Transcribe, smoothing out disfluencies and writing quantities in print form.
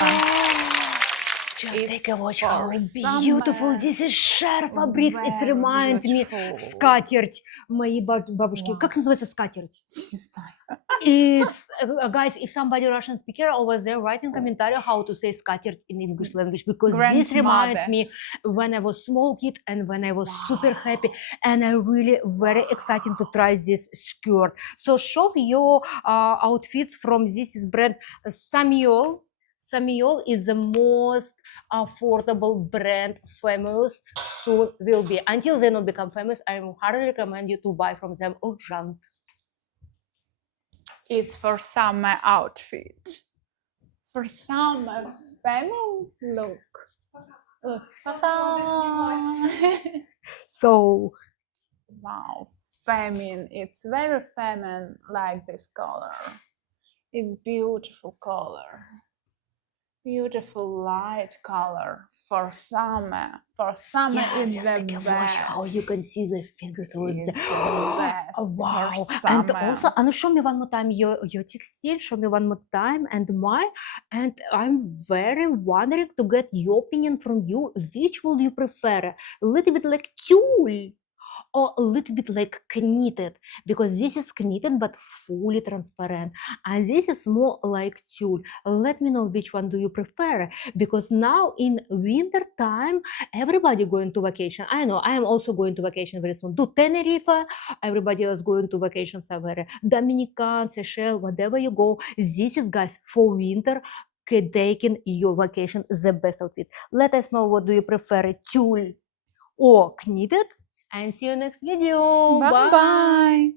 Just It's take a watch for how beautiful summer. this is Share Fabrics. It Very reminds me beautiful. скатерть моей бабушки. Wow. Как называется скатерть? Не знаю. It's guys, if somebody Russian speaker over there, write in commentary how to say скатерть in English language, because this reminds Grandmother. me when I was small kid and when I was super happy and I really very excited to try this skirt. So show your outfits from this is brand Samuel. Samuel is the most affordable brand, famous soon will be. Until they not become famous, I highly recommend you to buy from them urgent. It's for summer outfit. For summer family look. So Wow, feminine. It's very feminine, like this color. It's beautiful color. Beautiful light color for summer. For summer is just the take a best. watch how you can see the fingers with It's the the best oh, wow. for And summer. also, and show me one more time your textile. Show me one more time and mine. And I'm very wondering to get your opinion from you. Which will you prefer? A little bit like tulle or a little bit like knitted, because this is knitted but fully transparent, and this is more like tulle. Let me know which one do you prefer, because now in winter time everybody going to vacation. I know I am also going to vacation very soon to Tenerife. Everybody else going to vacation somewhere, Dominican, Seychelles, whatever you go. This is, guys, for winter taking your vacation the best outfit. Let us know what do you prefer, tulle or knitted, and see you next video. Bye bye.